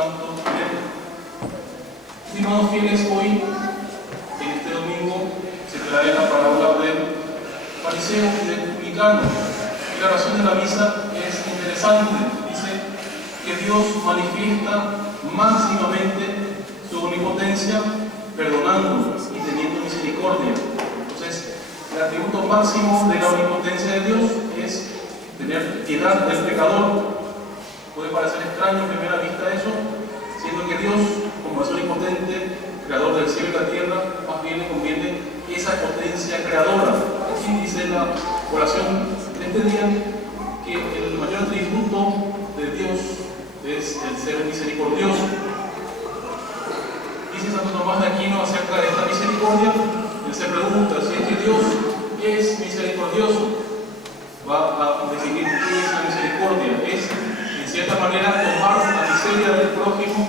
Santo. Amén. Estimados fieles, hoy, en este domingo, se trae la parábola del fariseo y del publicano. Y la razón de la misa es interesante. Dice que Dios manifiesta máximamente su omnipotencia, perdonando y teniendo misericordia. Entonces, el atributo máximo de la omnipotencia de Dios es tener piedad del pecador. Puede parecer extraño a primera vista eso, siendo que Dios, como es omnipotente, creador del cielo y la tierra, más bien le conviene esa potencia creadora. Aquí dice la oración de este día que el mayor atributo de Dios es el ser misericordioso. Dice Santo Tomás de Aquino acerca de esta misericordia, él se pregunta si es que Dios es misericordioso. Va a definir qué es la misericordia. Es, en cierta manera, tomar la miseria del prójimo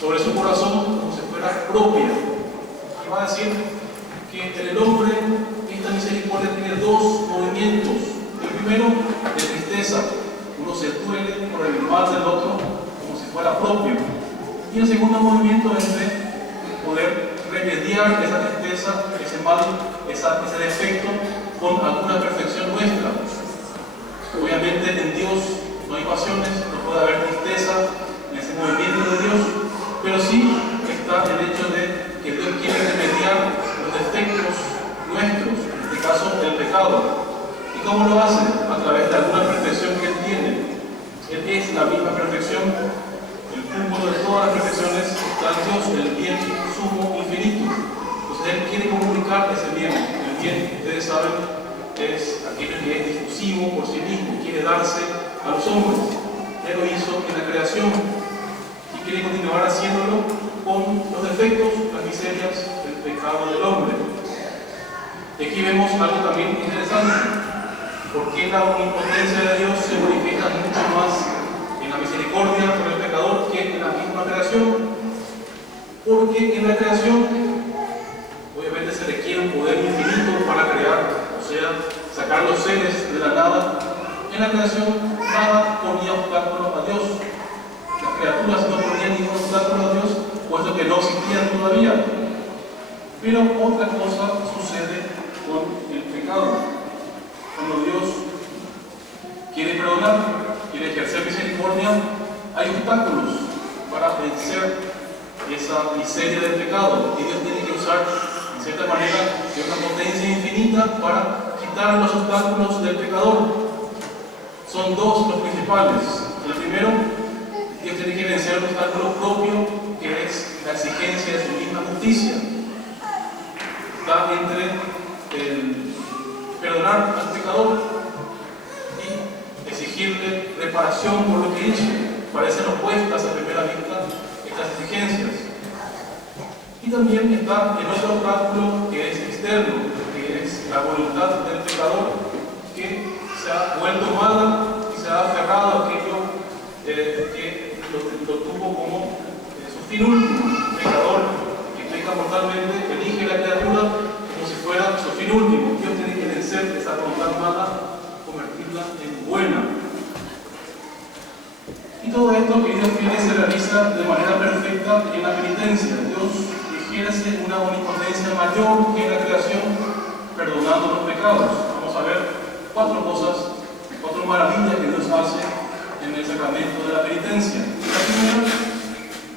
sobre su corazón como si fuera propia. Y va a decir que en el hombre esta misericordia tiene dos movimientos. El primero, de tristeza. Uno se duele por el mal del otro como si fuera propio. Y el segundo movimiento es de poder remediar esa tristeza, ese mal, ese defecto con alguna perfección nuestra. Obviamente en Dios no hay pasiones, no puede haber tristeza en ese movimiento de Dios, pero sí está el hecho de que Dios quiere remediar los defectos nuestros, en este caso el pecado. ¿Y cómo lo hace? A través de alguna perfección que Él tiene. Él es la misma perfección, el cúmulo de todas las perfecciones está en Dios, el bien sumo infinito. Entonces Él quiere comunicar ese bien. El bien, ustedes saben, es aquello que es difusivo por sí mismo, quiere darse a los hombres. Él lo hizo en la creación y quiere continuar haciéndolo con los defectos, las miserias, el pecado del hombre. Y aquí vemos algo también interesante. ¿Por qué la omnipotencia de Dios se manifiesta mucho más en la misericordia por el pecador que en la misma creación? Porque en la creación obviamente se requiere un poder infinito para crear, o sea, sacar los seres de la nada. En la creación nada ponía obstáculo a Dios. Las criaturas no ponían ningún obstáculo a Dios, puesto que no existían todavía. Pero otra cosa sucede con el pecado. Cuando Dios quiere perdonar, quiere ejercer misericordia, hay obstáculos para vencer esa miseria del pecado. Y Dios tiene que usar, en cierta manera, de una potencia infinita para quitar los obstáculos del pecador. Son dos los principales. El primero, Dios tiene que vencer el obstáculo propio, que es la exigencia de su misma justicia. Está entre el perdonar al pecador y exigirle reparación por lo que hizo. Parecen opuestas a primera vista estas exigencias. Y también está el otro obstáculo que es externo, que es la voluntad del pecador, que se ha vuelto mala y se ha aferrado a aquello que lo tuvo como su fin último. El pecador que peca mortalmente elige la criatura como si fuera su fin último. Dios tiene que vencer esa voluntad mala, convertirla en buena. Y todo esto, queridos fieles, se realiza de manera perfecta en la penitencia. Dios ejerce una omnipotencia mayor que en la creación, perdonando los pecados. Vamos a ver cuatro cosas, cuatro maravillas que Dios hace en el sacramento de la penitencia. La primera,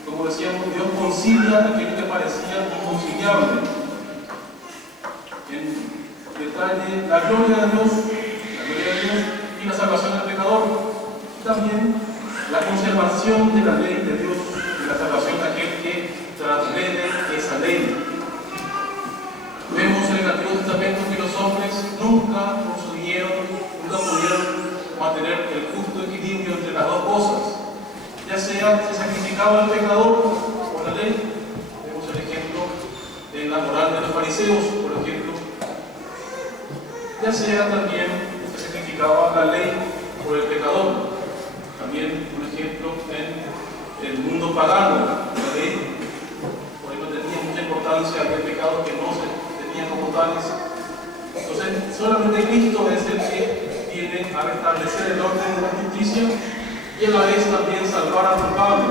como decíamos, Dios concilia aquello que parecía inconciliable. En detalle, la gloria de Dios y la salvación del pecador. Y también la conservación de la ley de Dios y la salvación de aquel que transgrede esa ley. Vemos en el Antiguo Testamento que los hombres nunca pudieron mantener el justo equilibrio entre las dos cosas. Ya sea se sacrificaba el pecador por la ley, vemos el ejemplo en la moral de los fariseos, por ejemplo, ya sea también se sacrificaba la ley por el pecador. También, por ejemplo, en el mundo pagano, la ley, por ejemplo, tenía mucha importancia, había pecados que no se tenían como tales. Entonces, solamente Cristo es el que viene a restablecer el orden de la justicia y a la vez también salvar al culpable.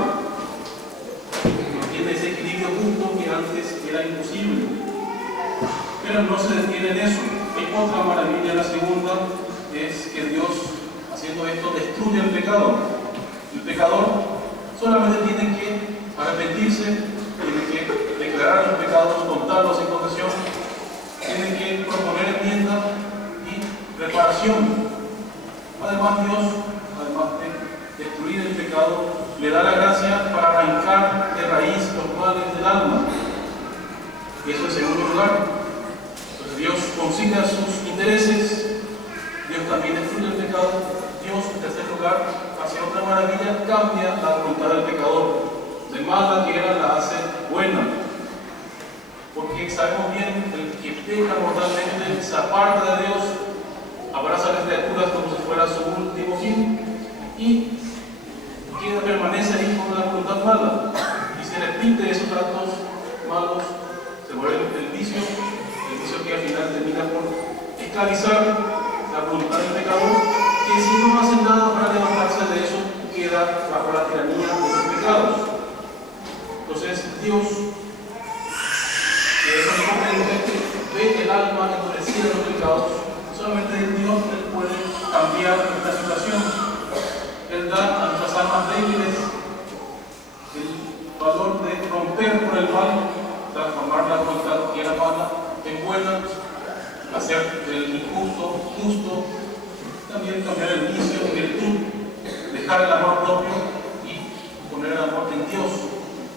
Pero no se detiene en eso. Hay otra maravilla, la segunda, es que Dios, haciendo esto, destruye el pecado. El pecador solamente tiene que arrepentirse, tiene que declarar los pecados, contarlos en confesión, tiene que proponer enmienda y reparación. Además, Dios, además de destruir el pecado, le da la gracia para arrancar de raíz los males del alma. Y eso en segundo lugar. Entonces Dios consigna sus intereses, Dios también destruye el pecado. Dios, en tercer lugar, hacia otra maravilla, cambia la voluntad del pecador. De mala que era, la hace buena. Porque sabemos bien, el que peca mortalmente se aparta de Dios, abraza a las criaturas como si fuera su último fin y permanece ahí con la voluntad mala. Y se repite esos actos malos, se vuelve el vicio que al final termina por esclavizar la voluntad del pecador, que si no hace nada para levantarse de eso, queda bajo la tiranía de los pecados. Entonces Dios, que es omnipotente, ve el alma endurecida de los pecados. Solamente Dios puede cambiar esta situación. Él da a nuestras almas débiles el valor de romper con el mal, transformar la voluntad que era mala en buena, hacer el injusto justo, también cambiar el vicio en virtud, dejar el amor propio y poner el amor en Dios.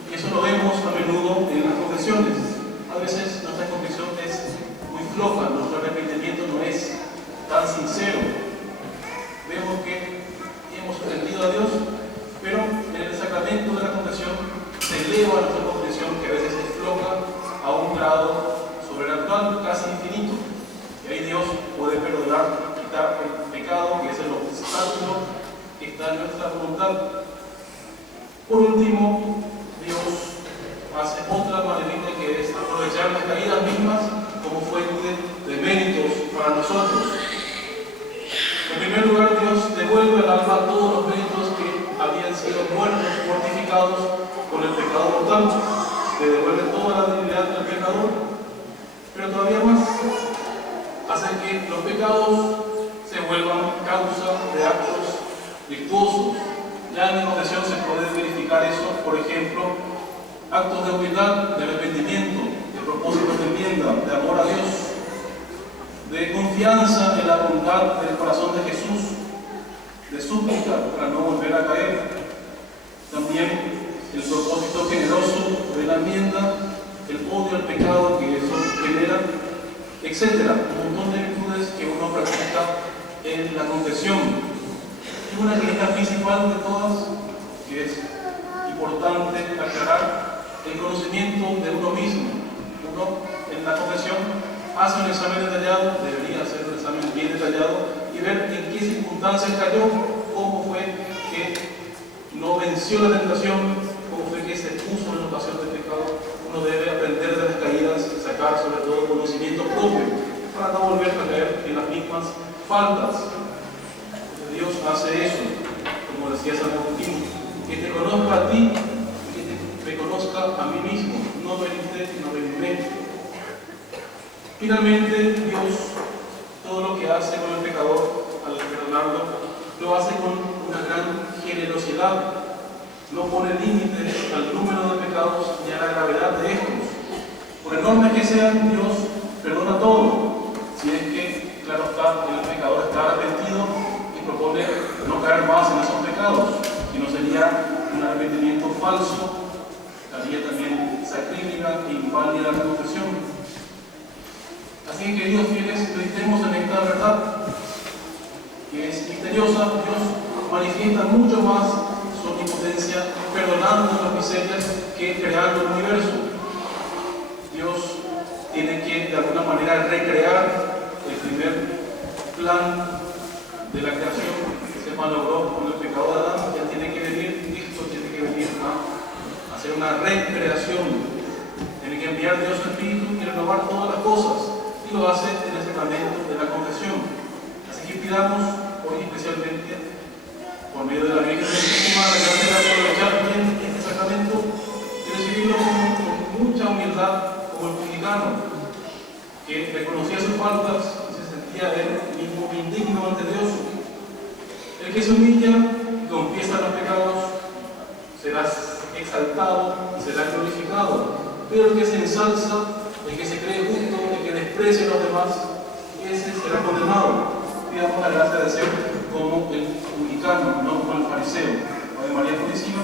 Y eso lo vemos a menudo en las confesiones. A veces nuestra confesión es muy floja, nuestro arrepentimiento no es tan sincero. Vemos que hemos ofendido a Dios, pero en el sacramento de la confesión se eleva nuestra confesión, que a veces es floja, a un grado sobrenatural, casi infinito. Y ahí Dios puede perdonar, quitar el pecado, que es el obstáculo que está en nuestra voluntad. Por último, Dios hace otra maravilla, que es aprovechar las caídas mismas como fuente de méritos para nosotros. En primer lugar, Dios devuelve al alma todos los méritos que habían sido muertos, mortificados con el pecado mortal. Le devuelve toda la dignidad del pecador, pero todavía más, hace que los pecados se vuelvan causa de actos virtuosos. Ya en la confesión se puede verificar eso, por ejemplo, actos de humildad, de arrepentimiento, de propósitos de enmienda, de amor a Dios, de confianza en la bondad del corazón de Jesús, de súplica para no volver a caer. También el propósito generoso de la enmienda, el odio al pecado que eso genera, etc. Un montón de virtudes que uno practica en la confesión. Y una que es la principal de todas, que es importante aclarar, el conocimiento de uno mismo. Uno en la confesión hace un examen detallado, debería hacer un examen bien detallado y ver en qué circunstancias cayó, cómo fue que no venció la tentación, cómo fue que se puso en la ocasión del pecado. Uno debe aprender de las caídas y sacar sobre todo conocimiento propio para no volver a caer en las mismas faltas. Entonces Dios hace eso, como decía San Agustín, que te conozca a ti y que me conozca a mí mismo, no veniste, no veniré. Finalmente, Dios, todo lo que hace con el pecador, al perdonarlo, lo hace con una gran generosidad. No pone límites al número de pecados ni a la gravedad de estos. Por enormes que sean, Dios perdona todo. Si es que, claro está, el pecador está arrepentido y propone no caer más en esos pecados, que no sería un arrepentimiento falso, sería también sacrílega e inválida la confesión. Así que, queridos fieles, meditemos en esta verdad, que es misteriosa. Dios manifiesta mucho más su omnipotencia perdonando las miserias que creando el universo. Dios tiene que de alguna manera recrear el primer plan de la creación que se malogró con el pecado de Adán. Ya tiene que venir Cristo, tiene que venir a hacer una recreación. Tiene que enviar Dios su Espíritu y renovar todas las cosas, y lo hace en el sacramento de la confesión. Así que pidamos hoy especialmente, por medio de la Virgen Santísima, la gracia de aprovechar bien este sacramento y recibirlo con mucha humildad como el publicano, que que reconocía sus faltas y se sentía él mismo indigno ante Dios. El que se humilla y confiesa los pecados será exaltado y será glorificado, pero el que se ensalza, el que se cree justo, el que desprecia a los demás, ese será condenado. Pidamos la gracia de ser como el publicano, no como el fariseo. Ave María Purísima.